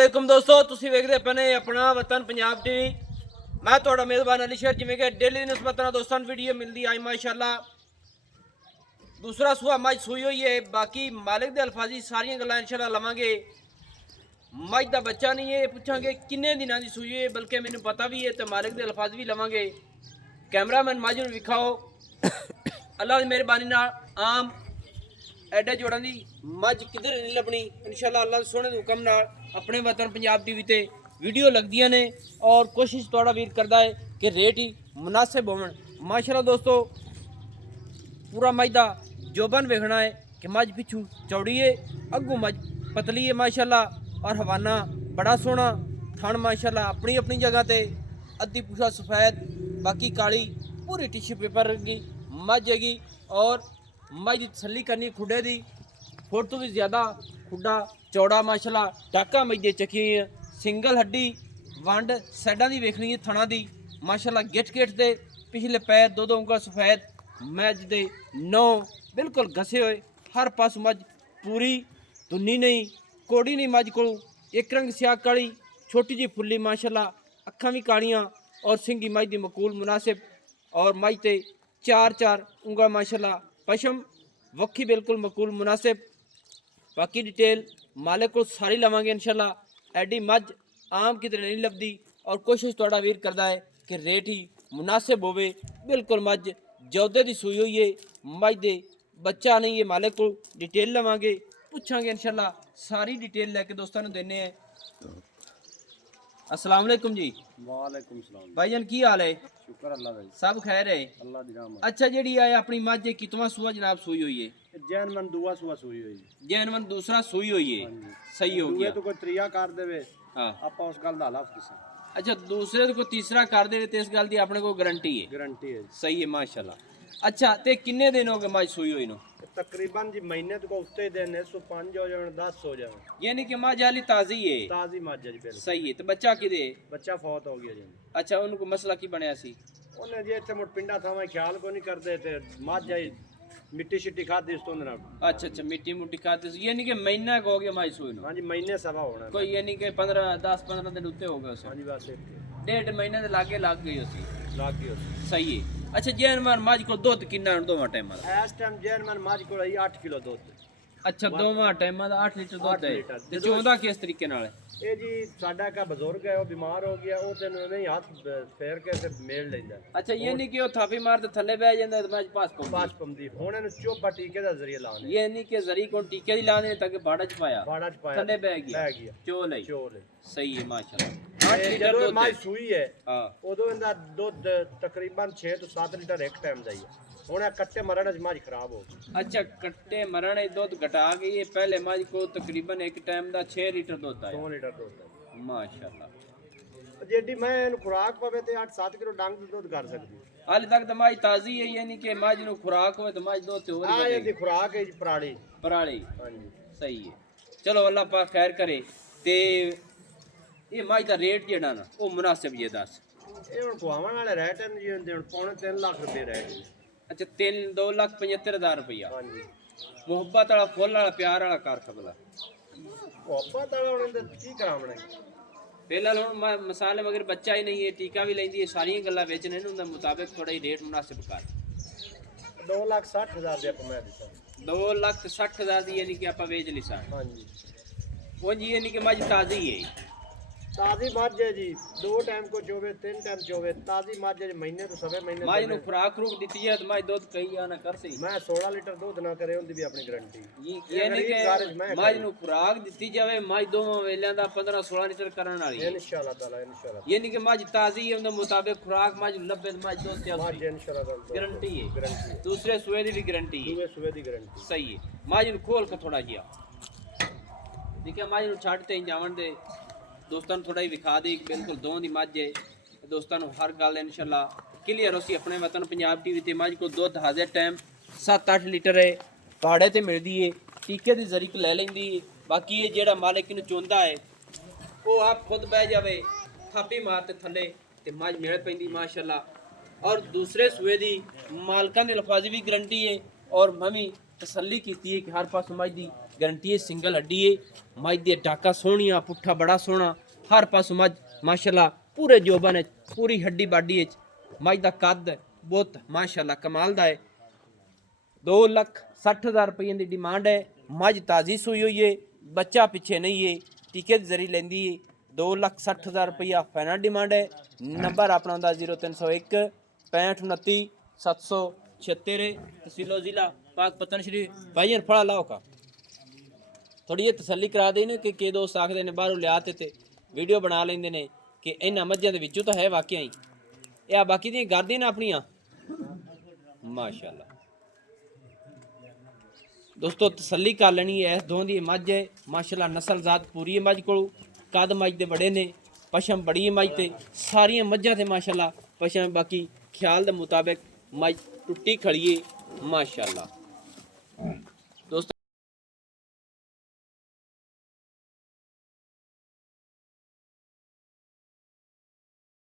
वालेकुम दोस्तों, तुसीं वेखदे पए अपना वतन पंजाब टीवी। मैं तुहाडा मेज़बान अली शेर। जिवें कि डेली दी निस्बत नाल दोस्तां वीडियो मिलदी आई माशाअल्लाह दूसरा सूआ मज सूई हुई है। बाकी मालिक दे अल्फाजी सारियां गल्लां इंशाअल्लाह लवांगे। मज दा बच्चा नहीं है, पुछांगे किन्ने दिनां दी सूई है, बल्कि मैनूं पता भी है तो मालिक दे अल्फाज भी लवांगे। कैमरामैन मज नूं विखाओ। अल्लाह दी मेहरबानी नाल आम एडे जोड़ां दी मज किधर नहीं लभनी इंशाअल्लाह। अल्लाह दे सोहणे दे हुक्म नाल अपने वतन पंजाब टीवी ते वीडियो लगदियां ने और कोशिश तुहाडा वीर करदा है कि रेट ही मुनासिब होवन। माशाअल्लाह दोस्तों, पूरा मज दा जोबन वेखना है कि मज पिछू चौड़ी है, अग्गू मज पतली है माशाअल्लाह। और हवाना बड़ा सोहना, थन माशाअल्लाह अपनी अपनी जगह ते। अद्धी पूछा सफेद, बाकी काली, पूरी टिश्यू पेपर की मज हैगी। और मज की तसली करनी खुडे दी, फुट तो भी ज़्यादा खुडा चौड़ा माशाअल्लाह। टाका मज दे चकी सिंगल हड्डी वंड साइडा दी वेखनी है थना दी माशाअल्लाह। गिट गिट दे पिछले पैर दो दो उंगल सफेद, मज दे नौ बिल्कुल घसे हुए, हर पास मज पूरी धुन्नी नहीं कोड़ी नहीं। मज को एक रंग स्याह काली, छोटी जी फुल्ली माशाअल्लाह, अखां भी कालियां और सिंगी मज दी मकूल मुनासिब। और मज ते चार चार उंगल माशाअल्लाह, पशम वक्खी बिल्कुल मकूल मुनासिब। बाकी डिटेल मालिक को सारी लवांगे इंशाअल्लाह। एडी मज आम किधर नहीं लभदी और कोशिश तुहाडा वीर करदा है कि रेट ही मुनासिब होवे। बिल्कुल मज जौदे दी सूई हुई है, मज दे बच्चा नहीं है। मालिक को डिटेल लवांगे, पुछांगे इंशाअल्लाह, सारी डिटेल लैके दोस्तां नूं देने हैं। अस्सलाम वालेकुम जी। वालेकुम सलाम भाईजान की हाल है? शुक्र अल्लाह दा जी, सब खैर है? अल्लाह दी रहमत। अच्छा, जेड़ी है अपनी मज है कितवां सूआ जनाब सूई हुई है? जैन मन दुआ सुआ सुई हुई जैनवन दूसरा सूई हुई है, ਹਾਂਜੀ। सही हो दुए गया। तो कोई त्रिया कर देवे हाँ, ਆਪਾਂ ਉਸ ਗੱਲ ਦਾ ਹਲਫ ਕਿਸੇ अच्छा दूसरे को तीसरा कर दे तो इस गल की अपने को गारंटी है। गारंटी है सही है माशाल्लाह। अच्छा, ते किन्ने दिन हो गए मज सूई हुई नो? तकरीबन जी महीने तो को उत्ते दिन 105 हो जावन 10 हो जावन यानी कि मज हाली ताजी है। ताजी मੱਝ है जी बिल्कुल। सही है। तो बच्चा किदे? बच्चा फौत हो गया जी। अच्छा, उनको मसला की बनया सी? ਉਹਨੇ ਜੀ ਇੱਥੇ ਮੁੜ ਪਿੰਡਾਂ ਥਾਵਾਂ ਖਿਆਲ ਕੋ ਨਹੀਂ ਕਰਦੇ ਤੇ ਮੱਝ ਆਈ ਮਿੱਟੀ ਛਿੱਟੀ ਖਾਦੀ ਉਸ ਤੋਂ ਨਾਲ। अच्छा अच्छा, मिट्टी मुट्टी खाते से यानी कि महीना का हो गया मज सूई नो? ਹਾਂਜੀ ਮਹੀਨੇ ਸਵਾ ਹੋਣਾ कोई यानी कि 10-15 दिन उत्ते हो गए उसे? ਹਾਂਜੀ बस ਇੱਥੇ डेढ़ महीने के लागे लग गई उसी। ਲੱਗ ਗਈ ਉਸ। सही है। अच्छा, जैनवन मज को दुध किन्ना दोवां टाइम दा? ਇਸ ਟਾਈਮ ਜੈਨ ਮਨ ਮੱਝ ਕੋਲ ਆਈ 8 ਕਿਲੋ ਦੁੱਧ। अच्छा, दोवां टाइम दा 8 लीटर दुध 8 है। लीटर। ते चोंदा किस तरीके नाल है? ਇਹ ਜੀ ਸਾਡਾ ਇੱਕ ਬਜ਼ੁਰਗ ਹੈ, ਉਹ ਬਿਮਾਰ ਹੋ ਗਿਆ, ਉਹ ਤੈਨੂੰ ਐਵੇਂ ਹੀ ਹੱਥ ਫੇਰ ਕੇ ਤੇ ਮੇਲ ਲੈਂਦਾ अच्छा, ये नहीं कि वो थापी मार ते थल्ले बह जांदा ते मैच पास पहुंच। ਪਾਸ ਪੰਦੀ। ਹੁਣ ਇਹਨੂੰ ਚੋਬਾ ਟੀਕੇ ਦਾ ਜ਼ਰੀਆ ਲਾਣੇ ये नहीं कि जरी को टीके दी लाने तक बाड़ा च पाया ਬਾੜਾ ਚ ਪਾਇਆ थल्ले बह गया ਬਹਿ ਗਿਆ चोल है। ਚੋਲ। सही है माशाल्लाह। 8 लीटर ਜਦੋਂ दुध ਮਾਈ है। ਸੂਈ ਹੈ हां, ਉਦੋਂ ਇਹਦਾ ਦੁੱਧ ਤਕਰੀਬਨ 6 ਤੋਂ 7 ਲੀਟਰ ਇੱਕ ਟਾਈਮ ਦਾ ਹੀ ਹੈ। ਹੁਣ ਇਹ ਕੱਟੇ ਮਰਨ ਚ ਮੱਝ ਖਰਾਬ ਹੋ ਗਈ। अच्छा कट्टे मरने दूध घटा गई है। पहले मज को तकरीबन एक टाइम दा 6 लीटर दूध 2 आया ਲੀਟਰ ਦੁੱਧ ਹੈ। माशाल्लाह। जेडी मैं ਇਹਨੂੰ ਖੁਰਾਕ ਪਵੇ ਤੇ 8-7 ਕਿਲੋ ਡੰਗ ਦਾ ਦੁੱਧ ਕਰ ਸਕਦੀ। हाल तक तो मज ताजी है, यानी कि मज नु खुराक हो तो मज दूध ते ਆ और ਇਹਦੀ ਖੁਰਾਕ ਹੈ ਜੀ ਪਰਾਲੀ। पराली। ਹਾਂਜੀ सही है। चलो अल्लाह पाक खैर करे। ते ये मज दा रेट जेड़ा ना वो मुनासिब जे दस। ਇਹ ਹੁਣ ਖਵਾਉਣ ਵਾਲੇ ਰੇਟ ਹਨ ਜੀ, ਹੁਣ ਪੌਣੇ 3 ਲੱਖ ਰੁਪਏ ਰੇਟ ਜੀ। अच्छा, 2,75,000 रुपया। ਹਾਂਜੀ मुहब्बत वाला फुल वाला प्यार वाला कर कबला। ਮੁਹੱਬਤ ਵਾਲਾ ਉਹਨਾਂ ਦੇ ਕੀ ਕਰਾਉਣਾ ਜੀ। पहला हूँ मसाले मगर बच्चा ही नहीं है, टीका भी लेंदी है, सारियां गल्लां बेचने ने उनके मुताबिक थोड़ा ही रेट मुनासिब कर। 2,60,000 ਦੇ ਆਪਾਂ ਮੈਂ ਦਿੱਤਾ। 2,60,000 ਦੀ यानी कि आप बेच ली सा। ਹਾਂਜੀ वो जी यानी कि मज ताजी है। ਤਾਜ਼ੀ ਮੱਝ ਹੈ ਜੀ, 2 ਟਾਈਮ ਕੋ ਚੋਵੇ 3 ਟਾਈਮ ਚੋਵੇ ਤਾਜ਼ੀ ਮੱਝ ਹੈ ਜੀ। ਮਹੀਨੇ ਤੋਂ ਸਵੇ ਮਹੀਨੇ मज नु खुराक खुरूक दी है तो मज दूध कही आना कर सी। ਮੈਂ 16 ਲੀਟਰ ਦੁੱਧ ਨਾ ਕਰੇ ਉਹਦੀ ਵੀ ਆਪਣੀ ਗਾਰੰਟੀ। यानी कि मज नु खुराक दी जावे, मज दोवां वेलियां दा 15-16 लीटर करन वाली है। इंशाल्लाह ताला इंशाल्लाह यानी कि मज ताजी है, उनके मुताबिक खुराक मज लब्बे मज दूध ते मੱਝ इंशाल्लाह ताला गारंटी है। गारंटी है। दूसरे सुए दी भी गारंटी है। दूसरे सुबह दी गारंटी। सही है। मज नु खोल के थोड़ा जिया देखिए, मज नु छाड़ते ही जावन दे दोस्तों थोड़ा ही विखा दी। बिल्कुल दो दी मज है दोस्तों, हर गल इंशाल्लाह क्लियर हो सी। अपने वतन पंजाब टीवी ते मज को दुध हाजिर टाइम 7-8 लीटर है, काड़े ते मिलदी है, टीके दी जरिक ले लेंदी है। बाकी ये जेड़ा मालिक नु चोंदा है वो आप खुद बह जावे, थापी मार ते थले ते मज मिल पैंदी माशाल्लाह। और दूसरे सूए दी मालकां दे अल्फाजी भी गारंटी है और मैं भी तसल्ली कीती है कि हर पास मज दी गारंटी है सिंगल हड्डी है मज दे डाका सोहनिया पुट्ठा बड़ा सोहना हर पासों मज माशाल्लाह पूरे जोबन है पूरी हड्डी बाडी है मज का कद बहुत माशाल्लाह कमाल दा है 2,60,000 रुपये की डिमांड है मज ताज़ी सूई हुई है बच्चा पिछे नहीं है टीके की जरी लेंदी है 2,60,000 रुपया फाइनल डिमांड है नंबर अपना होंदा 0301 65 29 776 तहसीलो ज़िला पाक पतन शरीफ भाईयन फड़ा लाओ का थोड़ी ये तसल्ली करा देने कि दोस्त आखते ने बाहरों लिया ते वीडियो बना लेंदे ने कि इन्हां मज्जां दे विचों तो है वाकई ये बाकी दी गर्दी ना अपनियां माशाल्लाह दोस्तों तसल्ली कर लेनी है इस दों दी मझ है माशाल्लाह नस्ल जात पूरी है मझ कोल कद मझ दे बड़े ने पशम बड़ी है मझ ते सारियां मज्जां ते माशाल्लाह पशम बाकी ख्याल दे मुताबिक मझ टुट्टी खड़ी है माशाल्लाह दोस्तों